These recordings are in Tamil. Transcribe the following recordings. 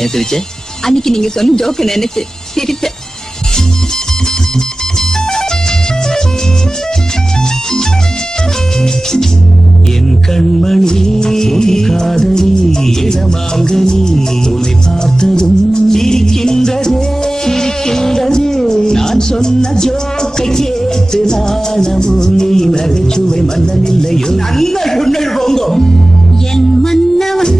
ஏன் சிரிச்ச? அன்னைக்கு நீங்க சொன்ன ஜோக்க நினைச்சு சிரிச்ச. என் கண்மணி காதலி இடமாங்கனி உன்னை பார்த்ததும் சிரிக்கின்றதே சிரிக்கின்றதே. நான் சொன்ன ஜோக்கை கேட்டு நாணமும் நீ நகைச்சுவை மன்னன் இல்லையோ? நல்ல குண்டல் போங்கோ. என் மன்னவன்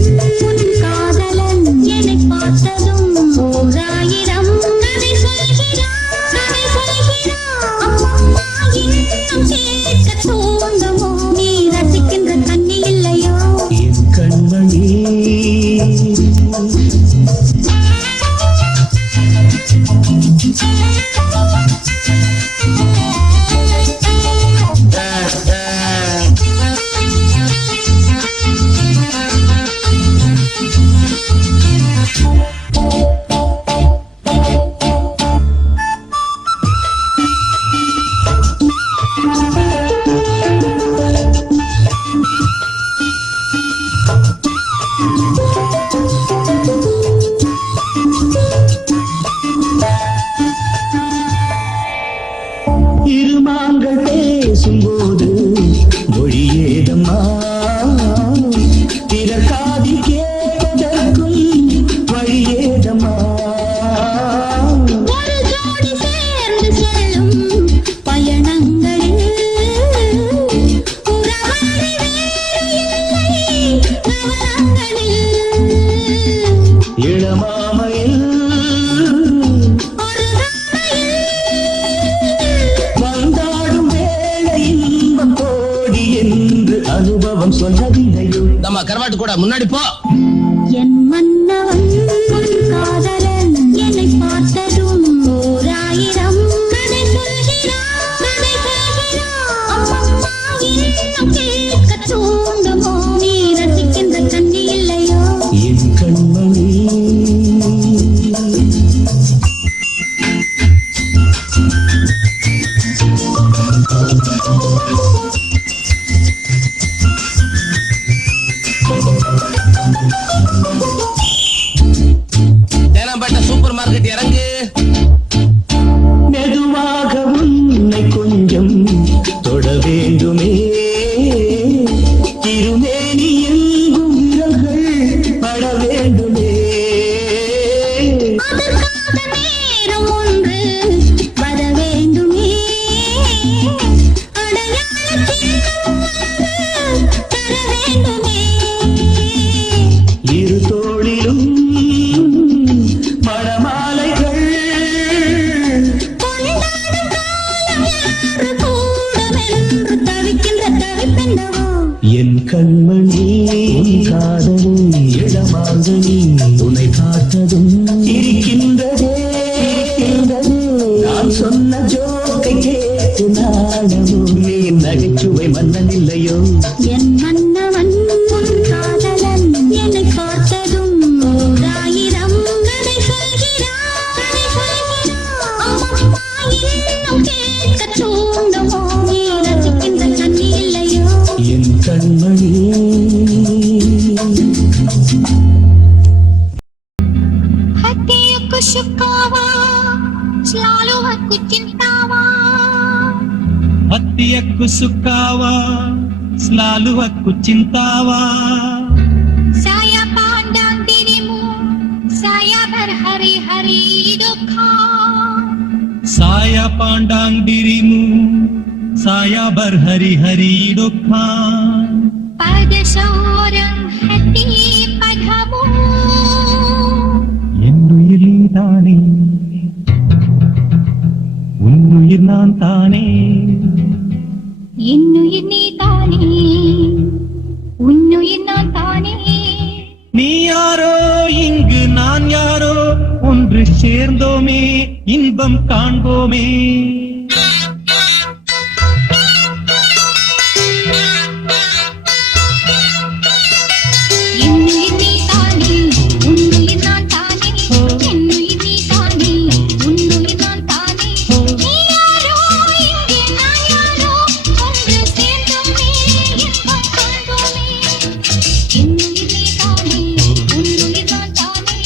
உன் காதலன் என்னை பார்த்ததும் ஓராயிரம் கதை சொல்கிறான் கதை சொல்கிறான். அம்மம்மா இன்னும் கேட்க தூண்டுமோ? நீ ரசிக்கின்ற கண்ணி இல்லையோ? என் கண்மணி இருமாங்கள் பேசும்போது மொழியேதம்மா திறக்காதி கேட்பதற்கும் வழியேதம்மா. ஒரு ஜோடி சேர்ந்து செல்லும் பயணங்களில் உறவாடி வேறு இல்லை கவனங்களில். இளமாமையில் ஒரு ராமையில் வந்தாடும் வேளை இன்பம் கோடி என்று அனுபவம் சொன்னதில்லையோ? நம்ம கரவாட்டு கூட முன்னாடி போ. என் மன்னவன் உன் காதலன் என்னை பார்த்ததும் ஓராயிரம் கதை சொல்கிறான் கதை சொல்கிறான். அம்மம்மா இன்னும் கேட்க தூண்டுமோ? நீ ரசிக்கின்ற கண்ணி இல்லையோ? என் கண்மணி தேனாம்பேட்டை சூப்பர் மார்க்கெட் இறங்கு. மெதுவாக உன்னை கொஞ்சம் தொட வேண்டுமே. திருமேனி எங்கும் விரல்கள் பட வேண்டுமே. அதற்காக நேரம் ஒன்று வர வேண்டுமே. அடையாள சின்னம் ஒன்று தர வேண்டுமே. இரு தோளிலும் மணமாலைகள் கொண்டாடும் காலம் யாரு கூடமென்று தவிக்கின்ற தவிப்பென்னவோ? என் கண்மணி உன் காதலி இடமாங்கனி உன்னை பார்த்ததும் இருக்கின்றதே இருக்கின்றதே. நான் சொன்ன ஜோக்கை கேட்டு நாணமும் நீ நகைச்சுவை மன்னன் இல்லையோ? என் மன்னவன் உன் காதலன் என்னை பார்த்ததும் ஓராயிரம் கதை சொல்கிறான் கதை சொல்கிறான். அம்மம்மா இன்னும் கேட்க தூண்டுமோ? நீ ரசிக்கின்ற கண்ணி இல்லையோ? என் கண்மணி Hatiku sukawa selalu aku cintawa. Hati aku sukawa, selalu aku cintawa. Saya pandang dirimu, saya berhari-hari duka. Saya pandang dirimu, saya berhari-hari duka. Pada seorang hati padamu. என்னுயிர் நீதானே, உன்னுயிர் நான் தானே. என்னுயிர் நீதானே, உன்னுயிர் நான் தானே. நீ யாரோ இங்கு நான் யாரோ, ஒன்று சேர்ந்தோமே இன்பம் காண்போமே. என்னுயிர் நீதானே, உன்னுயிர் நான் தானே. என்னுயிர் நீதானே, உன்னுயிர் நான் தானே. நீ யாரோ இங்கு நான் யாரோ, ஒன்று சேர்ந்தோமே இன்பம் காண்போமே. என்னுயிர் நீதானே, உன்னுயிர் நான் தானே.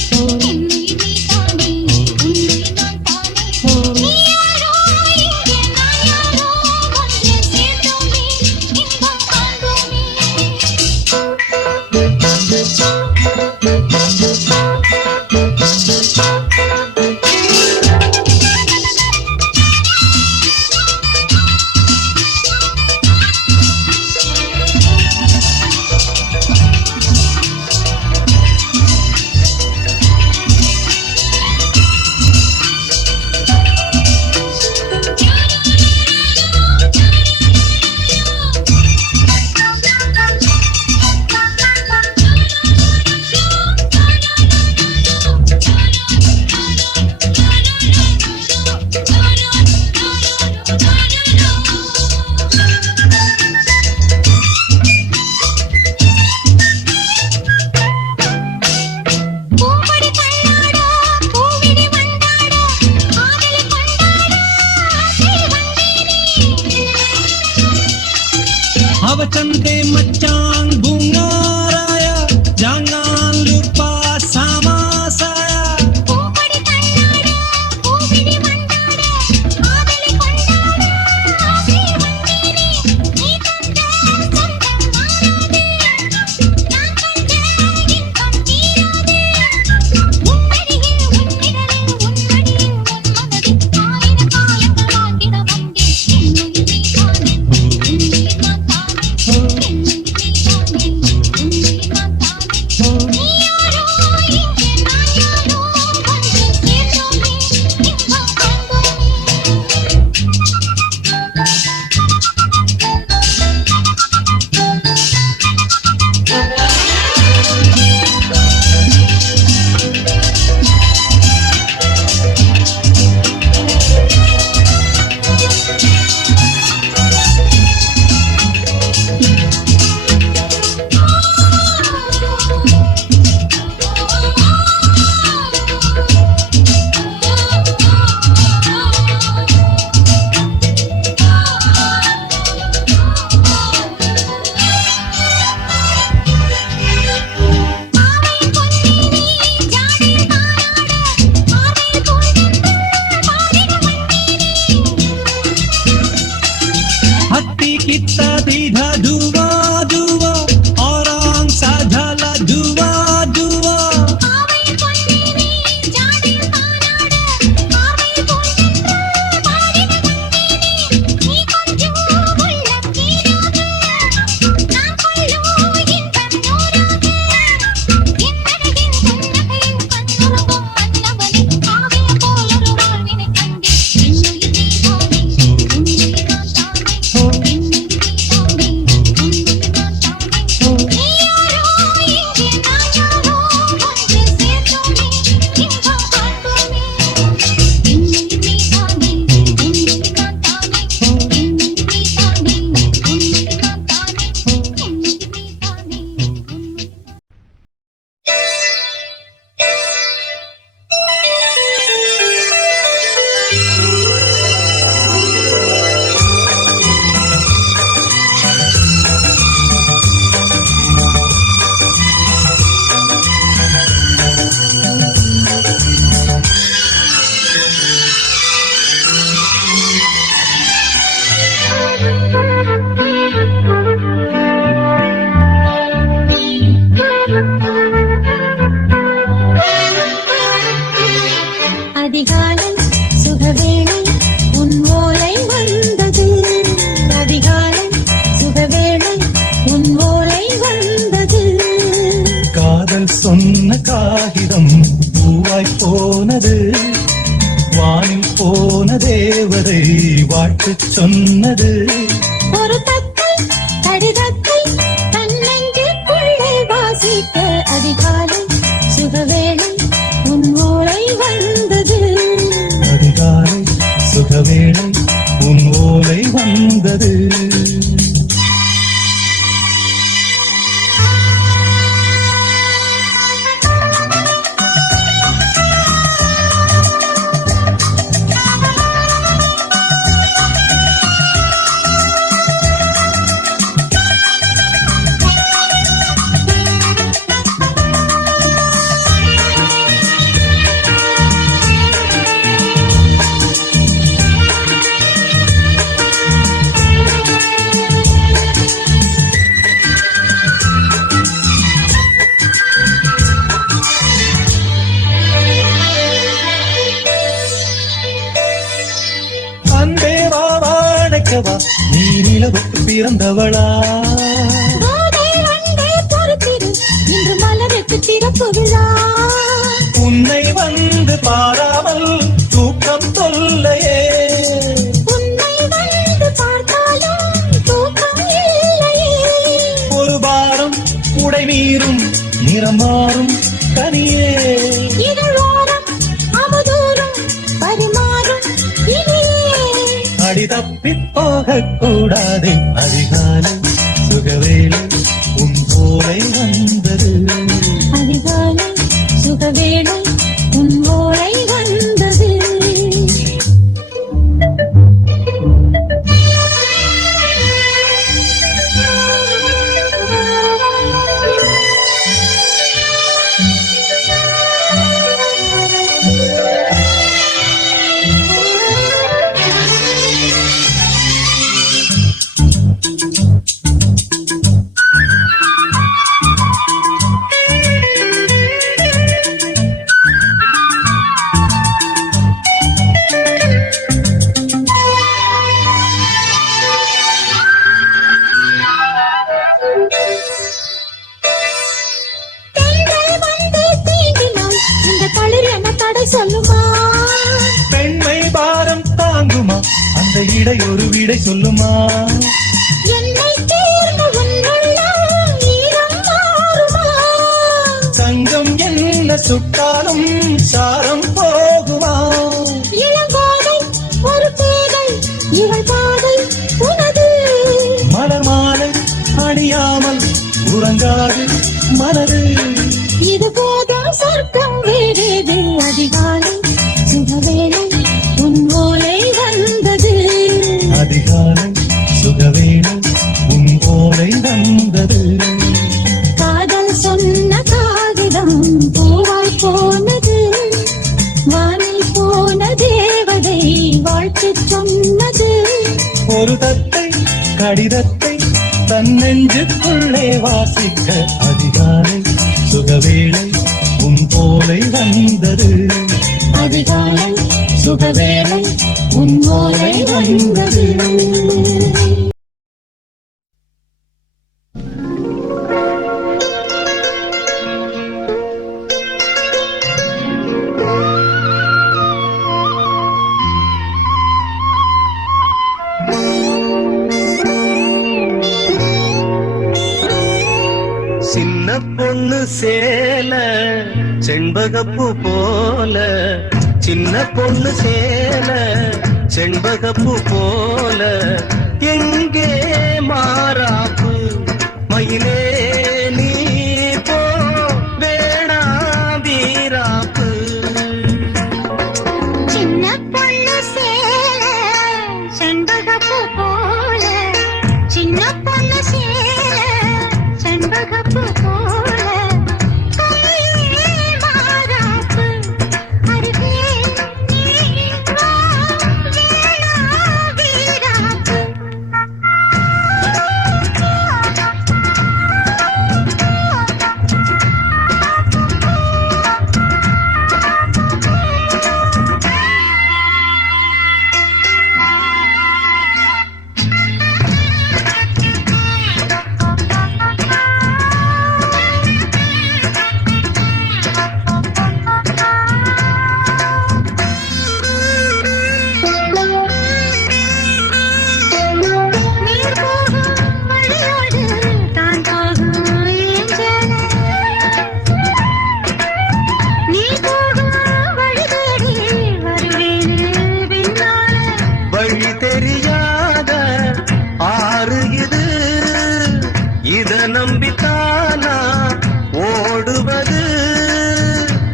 Avachante machang bungaraya jangan lupa sama saya. பூப்படி தள்ளாட பூவிழி வண்டாட ஆதலை கொண்டாட ஆசை வந்தேனே நீ தந்த சொந்தம் மாறாதே நான் கண்ட இன்பம் தீராதே உன்னடியில் உன்னிடலில் உன்னடியில் உன் மனதில் ஆயிரம் காலங்கள் வாழ்ந்திட வந்தேன் என்னுயிர் நீதானே உன்னுயிர் நான் தானே என்னுயிர் நீதானே உன்னுயிர் நான் தானே நீ யாரோ இங்கே நான் யாரோ வந்து சேர்ந்தோமே இன்பம் காண்போமே ஆவையின் பொன்னேனி ஜாடையில் தானாட ஆவையில் போய்வென்று பாடிட வந்தேனே Hati kita tidak dua-dua, orang sajalah dua-dua. ஆவையின் பொன்னேனி ஜாடையில் தானாட ஆவையில் போய்வென்று பாடிட வந்தேனே நீ கொஞ்சம் உள்ளம் தீராக நான் கொள்ளும் இன்பம் நூறாக என்னழகின் புன்னகையில் கண்ணுறங்கும் மன்னவனே ஆவிய போலொரு வாழ்வினை கண்டேன் என்னுயிர் நீதானே உன்னுயிர் நான் தானே என்னுயிர் நீதானே உன்னுயிர் நான் தானே நீ யாரோ இங்கே நான் யாரோ ஒன்று சேர்ந்தோமே இன்பம் காண்போமே என்னுயிர் நீதானே உன்னுயிர் நான் தானே என்னுயிர் நீதானே உன்னுயிர் நான் தானே என்னுயிர் நீதானே உன்னுயிர் அதிகாலை சுகவேளை உன் ஓலை வந்தது அதிகாலை சுகவேளை உன் ஓலை வந்தது காதல் சொன்ன காகிதம் பூவாய் போனது வானில் போன தேவதை வாழ்த்து சொன்னது ஒரு தத்தை கடிதத்தை தன்னெஞ்சிற்குள்ளே வாசிக்க அதிகாலை சுகவேளை உன் ஓலை வந்தது அதிகாலை சுகவேளை உன் ஓலை வந்தது அன்பே வா வாழைக்கவா நீ நிலவுக்கு பிறந்தவளா கோதை வந்தே பொறுத்திரு இன்று மலருக்கு திறப்பு விழா உன்னை வந்து பாராமல் தூக்கம் தொல்லையே உன்னை வந்து பார்த்தாலும் தூக்கம் இல்லையே ஒரு வாரம் உடை மீறும் நிறம் மாறும் கனியே இதழோரம் அமுதூரும் பரிமாறும் இனியே அடி தப்பிப் போகக் கூடாதே அதிகாலை சுகவேளை உன் போலை வந்தது அதிகாலை சுகவேளை உன் ஓலை வந்தது இடை ஒரு விடை சொல்லுமா என்னை தேர்ந்த உன்னுள்ளம் ஈரம் மாறுமா சங்கம் என்ன சுட்டாலும் சாரம் போகுமா இளங்கோதை ஒரு பேதை இவள் பாதை உனது மலர் மாலை அணியாமல் உறங்காது மனது இது போதும் சொர்க்கம் வேறேது அதிகாலை சுகவேளை உன் ஓலை வந்தது அதிகாலை சுகவேளை உன் போலை வந்தது காதல் சொன்ன காகிதம் பூவாய் போனது வானில் போன தேவதை வாழ்த்து சொன்னது ஒரு தத்தை கடிதத்தை தன் நெஞ்சுக்குள்ளே வாசிக்க அதிகாலை சுகவேளை உன் போலை வந்தது அதிகாலை சுகவேளை உன் ஓலை வந்தது சின்ன பொண்ணு சேல செண்பகப்பூ போல சின்ன பொண்ணு சேல செண்பகப்பூ போல எங்கே மாறாப்பு மயிலே நீ போ வேணா வீராப்பு சின்ன பொண்ணு சேல செண்பகப்பூ போல சின்ன பொண்ணு சேல செண்பகப்பூ போல கையே மாறாப்பு அருகே நீ வா வேணா வீராப்பு நீர் போகும் வழியோடு தான் போகும் ஏஞ்சலே நீ போகும் வழி தேடி வருவேனே பின்னாலே வழி தெரியாத ஆறு இது இத நம்பித்தானா ஓடுவது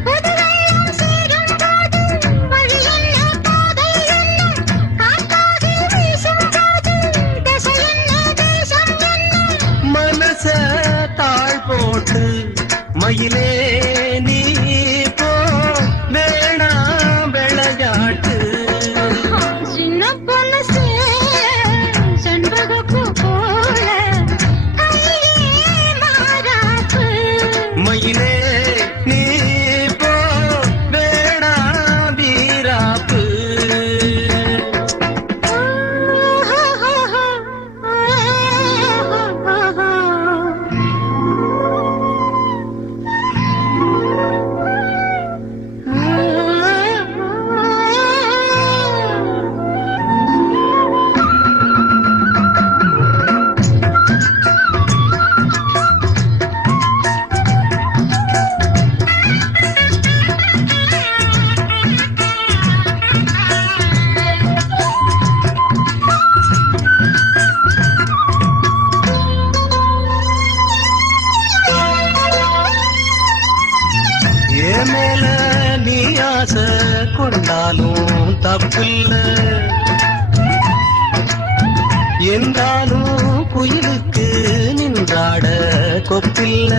புதுவெள்ளம் சேரும் போது வழி என்ன பாதை என்ன காற்றாகி வீசும் போது திசை என்ன தேசம் என்ன மனச தாழ் போட்டு மயிலே நீ போ வேணா விளையாட்டு சின்ன பொண்ணு சேல செண்பகப்பூ போல கையே மாறாப்பு மயிலே நீ போ வேணா வீராப்பு என் மேல நீ ஆசை கொண்டாலும் தப்பில்ல என்றாலும் குயிலுக்கு நின்றாட கொப்பில்ல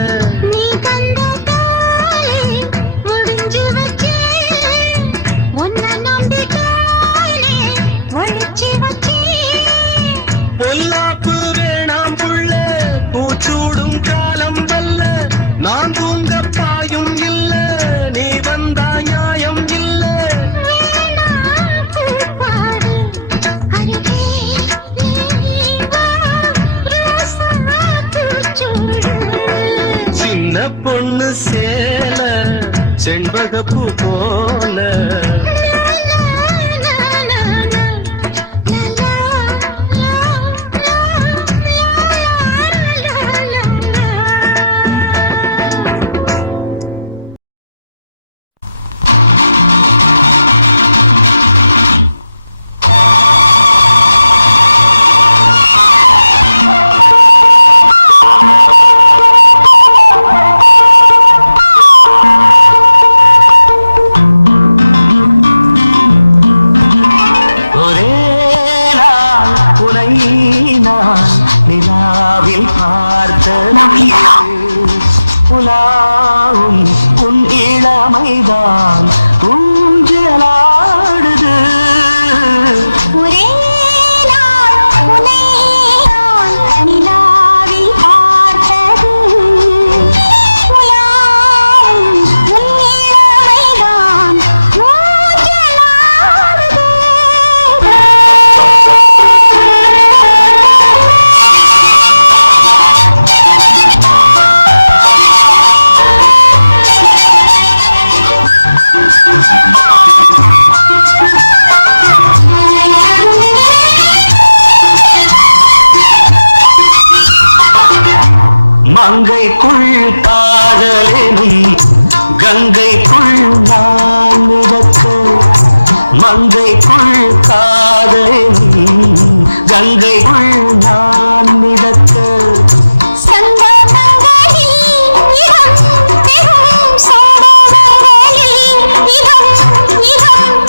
நீ தந்த தாலி முடிஞ்சு வச்சேன் உன்னை நம்பித்தானே ஒழிச்சு வச்சேன் பொல்லாப்பு வேணாம் புள்ள பூச்சூடும் காலம் வல்ல நான் தூங்க பாயும் இல்ல நீ வந்தா நியாயம் இல்ல வேணா பூப்பாடு அருகே நீ வா ரோசா பூச்சூடு சின்ன பொண்ணு சேல செண்பகப்பூ போல லா, லா, லா, லா, லா, லா, நிலாவில் பார்த்தது உலாவும் உன் இளமைதான் ஊஞ்சலாடுது. ஒரே நாள் உன்னை நான் நிலாவில் பார்த்தது உலாவும் உன் இளமைதான் ஊஞ்சலாடுது. மங்கைக்குள் காதலினும் கங்கைக்குள் நான் மிதக்க, மங்கைக்குள் காதலினும் கங்கைக்குள் நான் மிதக்க.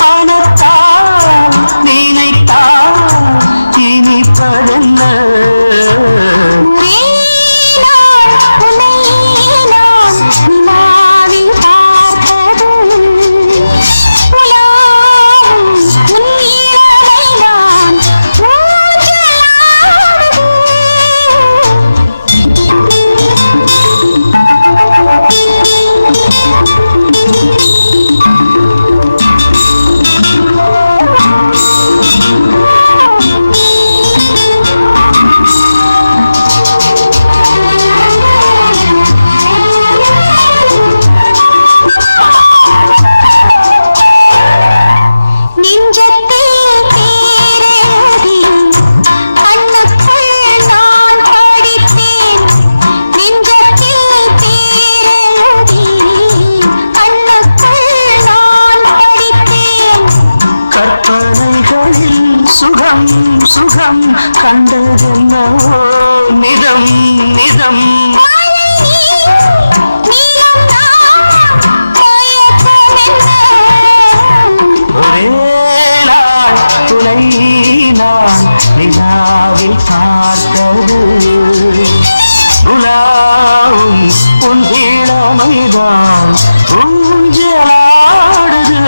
பணத்தால் நினைத்தால் இனிப்பதென்ன சுகம் சுகம் கண்டதென்னவோ நிதம் நிதம். ஒரே நாள் துணை நான் நிலாவில் பார்த்தது உலாவும் உன் இளமைதான் ஊஞ்சலாடுது.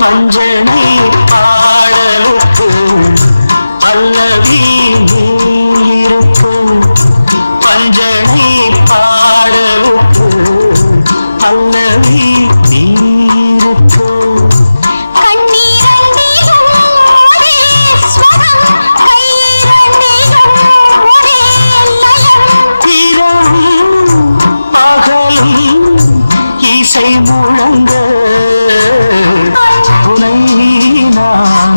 பஞ்சனை பாடலுக்கு பல்லவி நீ இருக்கு, பஞ்சனை பாடலுக்கு பல்லவி நீ இருக்கு. இரவும் பகலும் இசை முழங்க உனை நான்